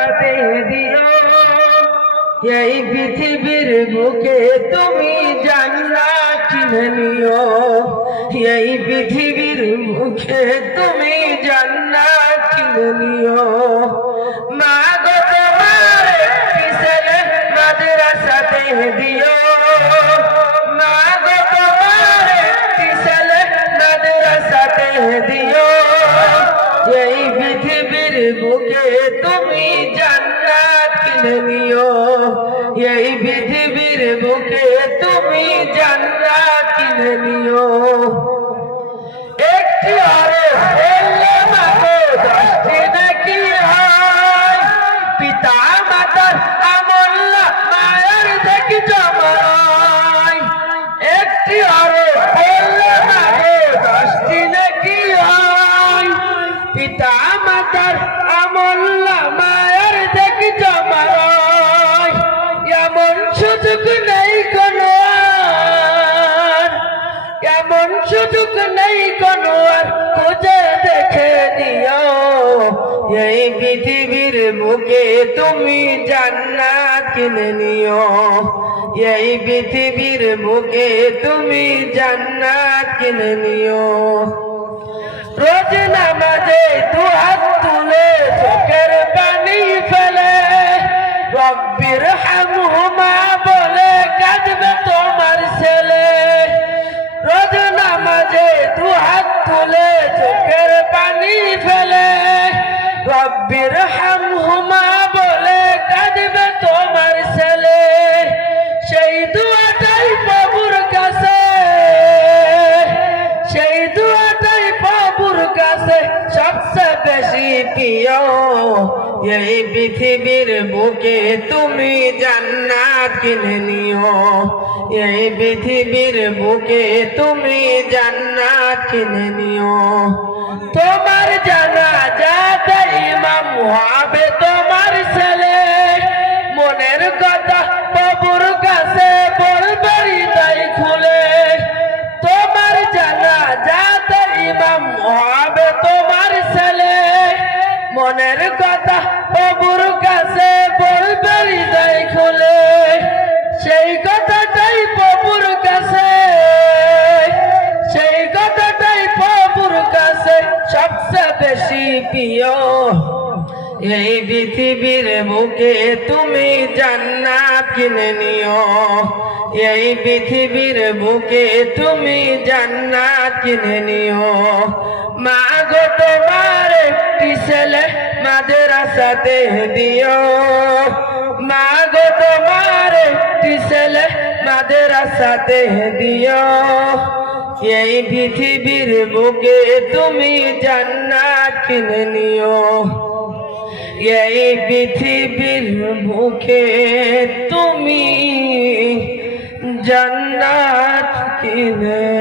মাদ্রাসাতে দিও, এই পৃথিবীর বুকে তুমি জান্নাত কিনে নিও, এই পৃথিবীর বুকে তুমি জান্নাত কিনে নিও। মা গো তোমার একটি ছেলে মাদ্রাসাতে দিও, মা গো তোমার একটি ছেলে মাদ্রাসাতে দিও, এই পৃথিবীর বুকে তুমি জান্নাত কিনে নিও, এই পৃথিবীর বুকে তুমি জান্নাত কিনে নিও। একটি আরে বললে মাগো 10টি নাকি হয়, পিতা মাতার আমল মায়ের দেখি জমায়। একটি আরে বললে মাগো 10টি নাকি হয়, পিতা মাতার আমল মায়ের দেখি জমায়। এমন সুযোগ নেই কোনো আর, এমন সুযোগ নেই কোনো আর, খুঁজে দেখে নিও, এই পৃথিবীর বুকে তুমি জান্নাত কিনে নিও, এই পৃথিবীর বুকে তুমি জান্নাত কিনে নিও। রোজ নামাজে দু হাত তুলে চোখের পানি ফেলে, রব্বির হামহুমা বলে কাঁদবে তোমার ছেলে। রোজ নামাজে দু হাত তুলে চোখের পানি ফেলে, রব্বির হামহুমা বলে কাঁদবে তোমার ছেলে। সেই দুয়াটাই প্রভুর কাছে, সেই দুয়াটাই প্রভুর কাছে সবচেয়ে বেশি প্রিয়, এই পৃথিবীর বুকে তুমি জান্নাত কিনে নিও, এই পৃথিবীর বুকে তুমি জান্নাত কিনে নিও। তোমার জানাজাতে ইমাম হবে তোমার ছেলে, মনের কথা প্রভুর কাছে বলবে হৃদয় খুলে। তোমার জানাজাতে ইমাম হবে তোমার ছেলে, মনের কথা প্রভুর কাছে বলবে হৃদয় খুলে। সেই কথাটাই প্রভুর কাছে, সেই কথাটাই প্রভুর কাছে সবচেয়ে বেশি প্রিয়, এই পৃথিবীর বুকে তুমি জান্নাত কিনে নিও, এই পৃথিবীর বুকে তুমি জান্নাত কিনে নিও। মা গো তোমার একটি ছেলে মাদ্রাসাতে দিও, মা গো তোমার একটি ছেলে মাদ্রাসাতে দিও, এই পৃথিবীর বুকে তুমি জান্নাত কিনে নিও, এই পৃথিবীর বুকে তুমি জান্নাত কিনে